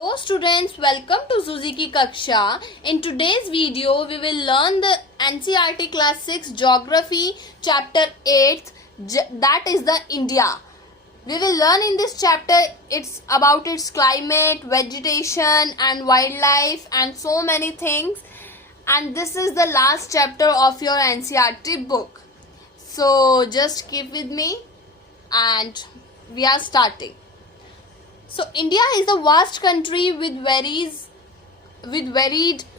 Hello students, welcome to Suzuki Kaksha. In today's video, we will learn the NCERT Class 6 Geography Chapter 8, that is the India. We will learn in this chapter it's about its climate, vegetation and wildlife and so many things. And this is the last chapter of your NCERT book. So just keep with me and we are starting. So India is a vast country with varied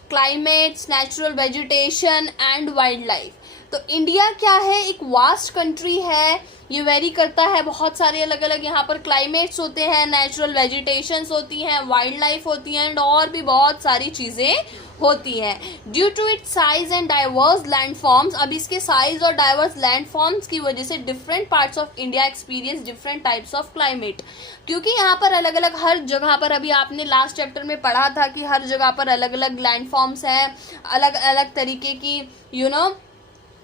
climates, natural vegetation and wildlife. तो India क्या है, एक vast country है, ये very करता है, बहुत सारे अलग अलग यहाँ पर क्लाइमेट्स होते हैं, नेचुरल वेजिटेशंस होती हैं, वाइल्ड लाइफ होती हैं एंड और भी बहुत सारी चीज़ें होती हैं. Due to its size and diverse land forms, अब इसके साइज और डाइवर्स लैंड फॉर्म्स की वजह से different parts of India experience different types of climate. क्योंकि यहाँ पर अलग अलग हर जगह पर, अभी आपने लास्ट चैप्टर में पढ़ा था कि हर जगह पर अलग अलग लैंड फॉर्म्स हैं, अलग अलग तरीके की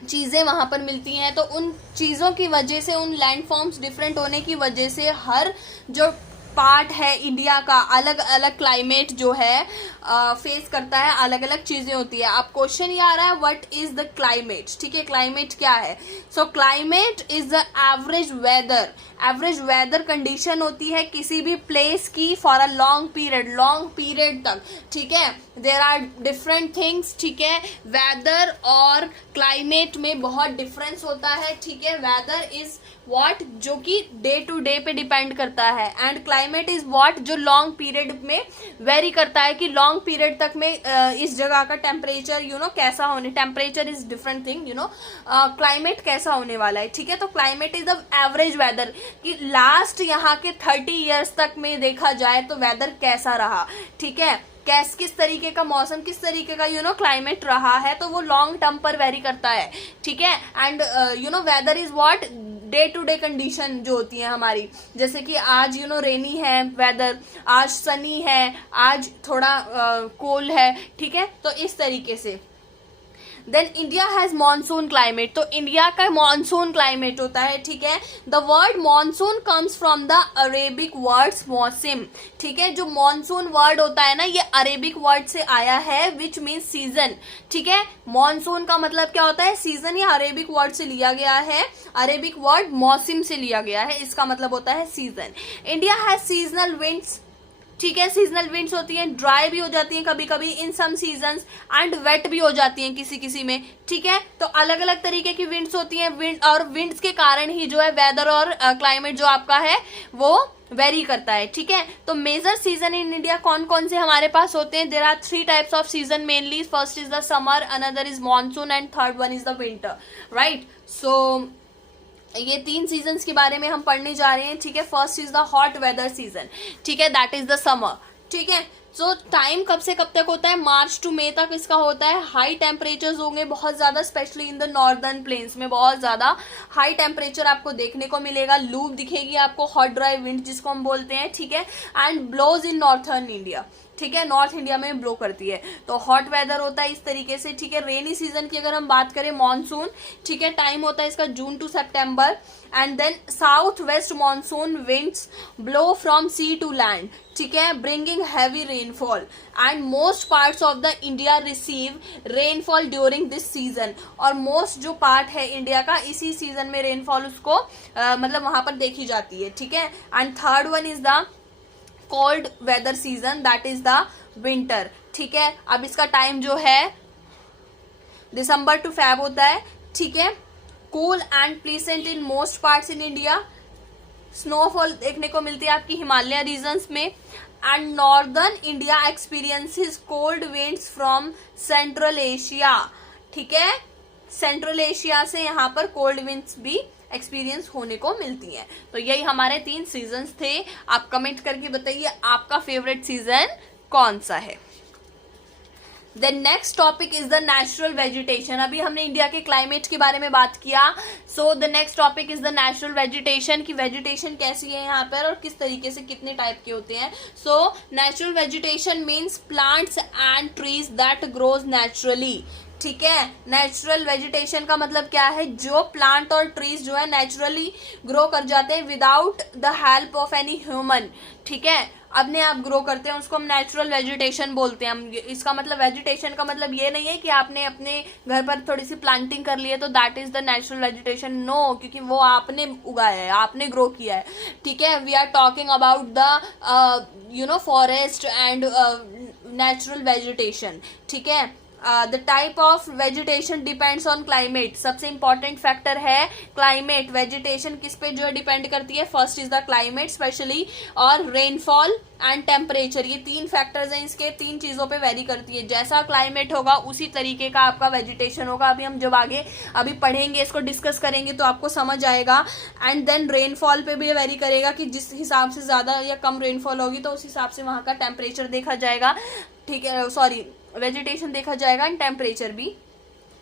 चीज़ें वहाँ पर मिलती हैं. तो उन चीज़ों की वजह से, उन लैंड फॉर्म्स डिफरेंट होने की वजह से हर जो पार्ट है इंडिया का अलग अलग क्लाइमेट जो है फेस करता है, अलग अलग चीज़ें होती है. अब क्वेश्चन ये आ रहा है व्हाट इज द क्लाइमेट. ठीक है, क्लाइमेट क्या है? So climate is the average weather condition होती है किसी भी प्लेस की फॉर अ लॉन्ग पीरियड तक. ठीक है, देयर आर डिफरेंट थिंग्स. ठीक है, वेदर और क्लाइमेट में बहुत डिफरेंस होता है. ठीक है, वेदर इज व्हाट जो कि डे टू डे पे डिपेंड करता है एंड क्लाइमेट इज व्हाट जो लॉन्ग पीरियड में वेरी करता है कि लॉन्ग पीरियड तक में इस जगह का टेम्परेचर कैसा होने, temperature is different thing, climate कैसा होने वाला है. ठीक है, तो climate is the average weather कि लास्ट यहाँ के 30 ईयर्स तक में देखा जाए तो वेदर कैसा रहा. ठीक है, किस तरीके का मौसम, किस तरीके का क्लाइमेट रहा है, तो वो लॉन्ग टर्म पर वेरी करता है. ठीक है, and weather is what day to day condition जो होती है हमारी, जैसे कि आज रेनी है वेदर, आज सनी है, आज थोड़ा कोल्ड है. ठीक है, तो इस तरीके से. Then India has monsoon climate, तो इंडिया का मॉनसून क्लाइमेट होता है. ठीक है, the word monsoon comes from the Arabic words मौसम. ठीक है, जो मॉनसून वर्ड होता है ना, ये अरेबिक वर्ड से आया है विच मीन्स सीजन. ठीक है, मॉनसून का मतलब क्या होता है? सीजन. ये अरेबिक वर्ड से लिया गया है, अरेबिक वर्ड मौसम से लिया गया है, इसका मतलब होता है season. India has seasonal winds. ठीक है, सीजनल विंड्स होती हैं, ड्राई भी हो जाती हैं कभी कभी इन सम सीजन्स एंड वेट भी हो जाती हैं किसी में. ठीक है, तो अलग अलग तरीके की विंड्स होती हैं. विंड और विंड्स के कारण ही जो है वेदर और क्लाइमेट जो आपका है वो वेरी करता है. ठीक है, तो मेजर सीजन इन इंडिया कौन कौन से हमारे पास होते हैं? There are 3 types of season mainly. First is the summer, another is monsoon and third one is the winter. Right, so ये 3 सीजन्स के बारे में हम पढ़ने जा रहे हैं. ठीक है, first is the hot weather season. ठीक है, दैट इज द समर. ठीक है, सो टाइम कब से कब तक होता है? मार्च टू मई तक इसका होता है. हाई टेम्परेचर्स होंगे बहुत ज्यादा, specially in the northern plains में बहुत ज्यादा हाई टेम्परेचर आपको देखने को मिलेगा. लू दिखेगी आपको, हॉट ड्राई विंड जिसको हम बोलते हैं. ठीक है, and blows in northern India. ठीक है, नॉर्थ इंडिया में ब्लो करती है, तो हॉट वेदर होता है इस तरीके से. ठीक है, रेनी सीजन की अगर हम बात करें, मॉनसून. ठीक है, टाइम होता है इसका जून टू सितंबर. And then south west monsoon winds blow from sea to land. ठीक है, bringing heavy rainfall and most parts of the India receive rainfall during this season. और मोस्ट जो पार्ट है इंडिया का, इसी सीजन में rainfall उसको मतलब वहां पर देखी जाती है. ठीक है, and third one is the cold weather season, that is the winter. ठीक है, अब इसका टाइम जो है दिसंबर टू फेब होता है. ठीक है, cool and pleasant in most parts in India. Snowfall देखने को मिलती है आपकी हिमालय रीजन्स में. And northern India experiences cold winds from central Asia. ठीक है, सेंट्रल एशिया से यहाँ पर कोल्ड विंड्स भी एक्सपीरियंस होने को मिलती हैं. तो यही हमारे 3 सीजन्स थे. आप कमेंट करके बताइए आपका फेवरेट सीजन कौन सा है. The next topic is the natural vegetation. अभी हमने इंडिया के क्लाइमेट के बारे में बात किया. So the next topic is the natural vegetation की वेजिटेशन कैसी है यहाँ पर और किस तरीके से कितने टाइप के होते हैं. So natural vegetation means plants and trees that grows naturally. ठीक है, नेचुरल वेजिटेशन का मतलब क्या है? जो प्लांट और ट्रीज जो है नेचुरली ग्रो कर जाते हैं without the help of any human. ठीक है, अपने आप ग्रो करते हैं, उसको हम नेचुरल वेजिटेशन बोलते हैं। हम इसका मतलब वेजिटेशन का मतलब ये नहीं है कि आपने अपने घर पर थोड़ी सी प्लांटिंग कर ली है तो that is the natural vegetation, no, क्योंकि वो आपने उगाया है, आपने ग्रो किया है, ठीक है। We are talking about the forest and natural vegetation, ठीक है। The type of vegetation depends on climate, सबसे इंपॉर्टेंट फैक्टर है क्लाइमेट। वेजिटेशन किस पे जो है डिपेंड करती है, first is the climate specially, और रेनफॉल एंड टेम्परेचर, ये तीन फैक्टर्स हैं इसके, तीन चीजों पे वेरी करती है। जैसा क्लाइमेट होगा उसी तरीके का आपका वेजिटेशन होगा। अभी हम जब आगे अभी पढ़ेंगे, इसको डिस्कस करेंगे तो आपको समझ आएगा। एंड देन रेनफॉल पे भी वेरी करेगा कि जिस हिसाब से ज्यादा या कम रेनफॉल होगी तो उस हिसाब से वहां का टेम्परेचर देखा जाएगा, ठीक है, सॉरी वेजिटेशन देखा जाएगा, एंड टेम्परेचर भी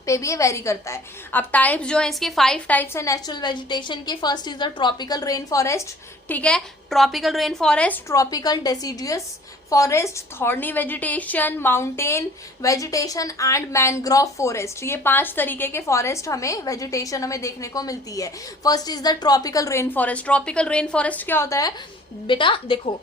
पे भी ये वेरी करता है। अब टाइप्स जो है इसके 5 टाइप्स है नेचुरल वेजिटेशन के। First is the tropical rain forest, ठीक है, tropical rain forest, tropical deciduous forest, thorny vegetation, mountain vegetation and mangrove forest. ये 5 तरीके के फॉरेस्ट हमें वेजिटेशन हमें देखने को मिलती है। First is the tropical rain forest. Tropical rain forest क्या होता है बेटा, देखो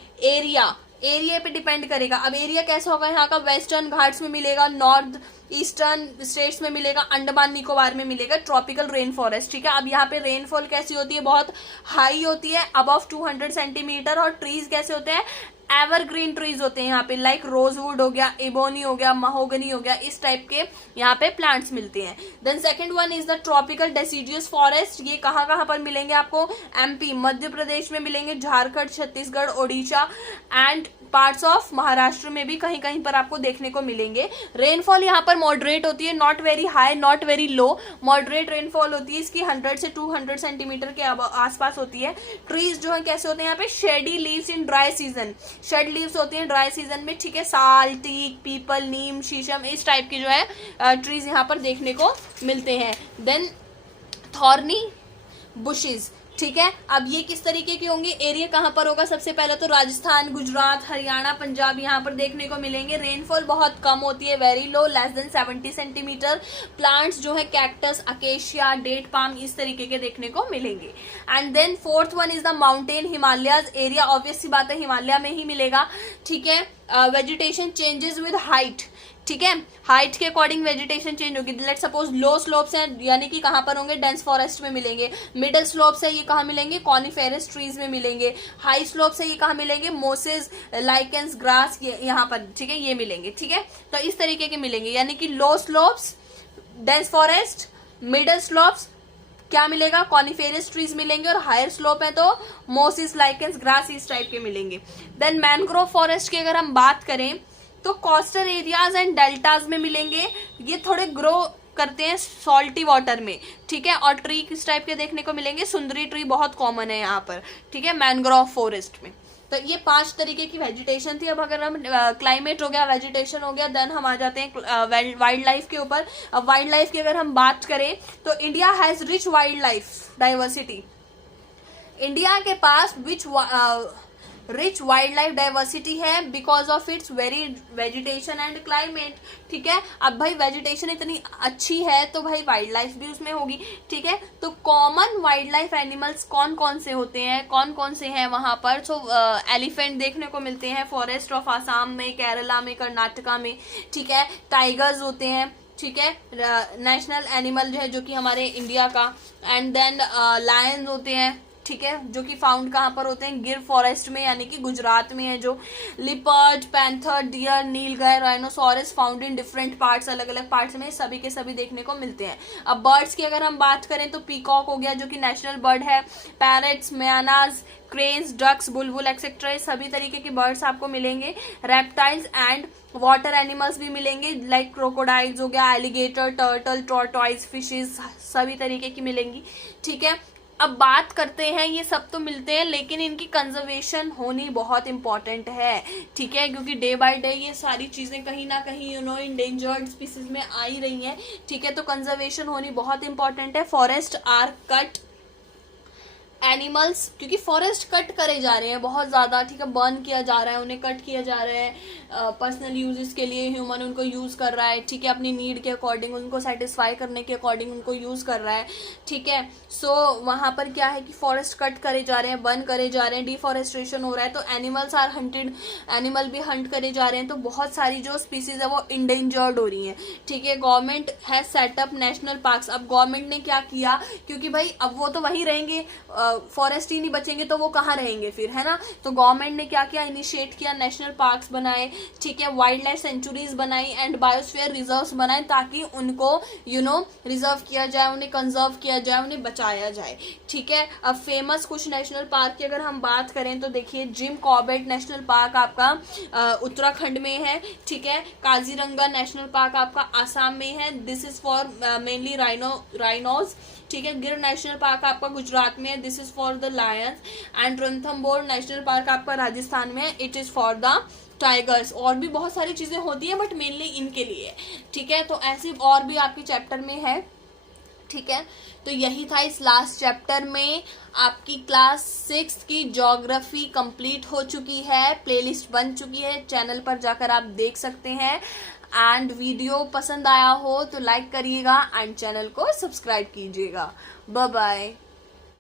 एरिया पे डिपेंड करेगा। अब एरिया कैसा होगा, यहाँ का वेस्टर्न घाट्स में मिलेगा, नॉर्थ ईस्टर्न स्टेट्स में मिलेगा, अंडमान निकोबार में मिलेगा ट्रॉपिकल रेन फॉरेस्ट, ठीक है। अब यहाँ पे रेनफॉल कैसी होती है, बहुत हाई होती है, अबव 200 सेंटीमीटर, और ट्रीज कैसे होते हैं, एवरग्रीन ट्रीज होते हैं यहाँ पे, लाइक रोजवुड हो गया, एबोनी हो गया, महोगनी हो गया, इस टाइप के यहाँ पे प्लांट्स मिलते हैं। Then second one is the tropical deciduous forest. ये कहाँ पर मिलेंगे आपको, एमपी मध्य प्रदेश में मिलेंगे, Jharkhand, Chhattisgarh, Odisha and parts of Maharashtra में भी कहीं कहीं पर आपको देखने को मिलेंगे। रेनफॉल यहाँ पर मॉडरेट होती है, not very high not very low, moderate rainfall होती है इसकी, 100 से 200 सेंटीमीटर के आसपास होती है। ट्रीज जो है कैसे होते हैं यहाँ पे, shady leaves in dry season, shed leaves होती हैं ड्राई सीजन में, ठीक है। साल, टीक, पीपल, नीम, शीशम, इस टाइप की जो है ट्रीज यहाँ पर देखने को मिलते हैं। देन थॉर्नी बुशेस, ठीक है। अब ये किस तरीके की होंगी, एरिया कहाँ पर होगा, सबसे पहले तो राजस्थान, गुजरात, हरियाणा, पंजाब यहाँ पर देखने को मिलेंगे। रेनफॉल बहुत कम होती है, very low, less than 70 centimetre. Plants जो है कैक्टस, अकेशिया, डेट पाम, इस तरीके के देखने को मिलेंगे। And then fourth one is the mountain Himalayas area, obvious सी बात है हिमालय में ही मिलेगा, ठीक है। वेजिटेशन चेंजेस विद हाइट, ठीक है, हाइट के अकॉर्डिंग वेजिटेशन चेंज होगी। लेट सपोज लो स्लोप्स हैं, यानी कि कहाँ पर होंगे, डेंस फॉरेस्ट में मिलेंगे। मिडिल स्लोप्स है, ये कहाँ मिलेंगे, कॉनिफेरस ट्रीज में मिलेंगे। हाई स्लोप्स है, ये कहाँ मिलेंगे, मोसेस, लाइकेंस, ग्रास, यहाँ पर, ठीक है, ये मिलेंगे, ठीक है। तो इस तरीके के मिलेंगे, यानी कि low slopes dense forest, middle slopes क्या मिलेगा, कॉनिफेरस ट्रीज मिलेंगे, और हायर स्लोप है तो मोसेस, लाइकेंस, ग्रास, इस टाइप के मिलेंगे। देन मैनग्रोव फॉरेस्ट की अगर हम बात करें तो कोस्टल एरियाज एंड डेल्टाज में मिलेंगे, ये थोड़े ग्रो करते हैं सॉल्टी वाटर में, ठीक है। और ट्री किस टाइप के देखने को मिलेंगे, सुंदरी ट्री बहुत कॉमन है यहाँ पर, ठीक है, मैनग्रोव फॉरेस्ट में। तो ये 5 तरीके की वेजिटेशन थी। अब अगर हम क्लाइमेट हो गया, वेजिटेशन हो गया, देन हम आ जाते हैं वाइल्ड लाइफ के ऊपर। अब वाइल्ड लाइफ की अगर हम बात करें तो India has rich wild life diversity. India के पास रिच वाइल्ड लाइफ डाइवर्सिटी है because of its very vegetation and climate, ठीक है। अब भाई वेजिटेशन इतनी अच्छी है तो भाई वाइल्ड लाइफ भी उसमें होगी, ठीक है। तो कॉमन वाइल्ड लाइफ एनिमल्स कौन कौन से होते हैं, कौन कौन से हैं वहां पर, तो एलिफेंट देखने को मिलते हैं फॉरेस्ट ऑफ आसाम में, केरला में, कर्नाटका में, ठीक है। टाइगर्स होते हैं, ठीक है, नेशनल एनिमल जो है जो कि हमारे इंडिया का। एंड देन लायन होते हैं, ठीक है, जो कि फाउंड कहाँ पर होते हैं, गिर फॉरेस्ट में, यानी कि गुजरात में है जो। Leopard, panther, deer, nilgai, rhinoceros found in different parts, अलग अलग पार्ट्स में सभी के सभी देखने को मिलते हैं। अब बर्ड्स की अगर हम बात करें तो पीकॉक हो गया जो कि नेशनल बर्ड है, पैरेट्स, मैनाज, क्रेन्स, डक्स, बुलबुल एक्सेट्रा, सभी तरीके के बर्ड्स आपको मिलेंगे। रेप्टाइल्स एंड वाटर एनिमल्स भी मिलेंगे, लाइक क्रोकोडाइल्स हो गया, एलिगेटर, टर्टल, टॉर्टॉइज, फिशेस, सभी तरीके की मिलेंगी, ठीक है। अब बात करते हैं, ये सब तो मिलते हैं लेकिन इनकी कंजर्वेशन होनी बहुत इंपॉर्टेंट है, ठीक है, क्योंकि डे बाय डे ये सारी चीजें कहीं ना कहीं इंडेंजर्ड स्पीसीज में आ ही रही हैं, ठीक है। तो कंजर्वेशन होनी बहुत इंपॉर्टेंट है। फॉरेस्ट आर कट एनिमल्स, क्योंकि फॉरेस्ट कट करे जा रहे हैं बहुत ज्यादा, ठीक है, बर्न किया जा रहा है, उन्हें कट किया जा रहा है, पर्सनल यूजेस के लिए ह्यूमन उनको यूज़ कर रहा है, ठीक है, अपनी नीड के अकॉर्डिंग, उनको सेटिस्फाई करने के अकॉर्डिंग उनको यूज़ कर रहा है, ठीक है। सो वहाँ पर क्या है कि फॉरेस्ट कट करे जा रहे हैं, बर्न करे जा रहे हैं, डिफॉरेस्ट्रेशन हो रहा है, तो एनिमल्स आर हंटेड, एनिमल भी हंट करे जा रहे हैं, तो बहुत सारी जो स्पीसीज है वो इंडेंजर्ड हो रही हैं, ठीक है। गवर्नमेंट है सेटअप नेशनल पार्क्स। अब गवर्नमेंट ने क्या किया, क्योंकि भाई अब वो तो वहीं रहेंगे, फॉरेस्ट ही नहीं बचेंगे तो वो कहाँ रहेंगे फिर, है ना। तो गवर्नमेंट ने क्या किया, इनिशिएट किया, नेशनल पार्क्स बनाए, ठीक है, वाइल्ड लाइफ सेंचुरीज बनाई एंड बायोस्फीयर रिजर्व्स बनाए, ताकि उनको रिजर्व किया जाए, उन्हें कंजर्व किया जाए, उन्हें बचाया जाए, ठीक है। अब फेमस कुछ नेशनल पार्क की अगर हम बात करें तो देखिए, जिम कॉर्बेट नेशनल पार्क आपका उत्तराखंड में है, ठीक है। काजीरंगा नेशनल पार्क आपका आसाम में है, this is for mainly rhinos, ठीक है। गिर नेशनल पार्क आपका गुजरात में है, this is for the Lions. And Ranthambore national park आपका राजस्थान में है, it is for the tigers. और भी बहुत सारी चीजें होती हैं बट मेनली इनके लिए, ठीक है। तो ऐसी और भी आपके चैप्टर में है, ठीक है। तो यही था इस लास्ट चैप्टर में। आपकी क्लास 6 की ज्योग्राफी कंप्लीट हो चुकी है, प्लेलिस्ट बन चुकी है, चैनल पर जाकर आप देख सकते हैं। एंड वीडियो पसंद आया हो तो लाइक करिएगा एंड चैनल को सब्सक्राइब कीजिएगा। Bye bye.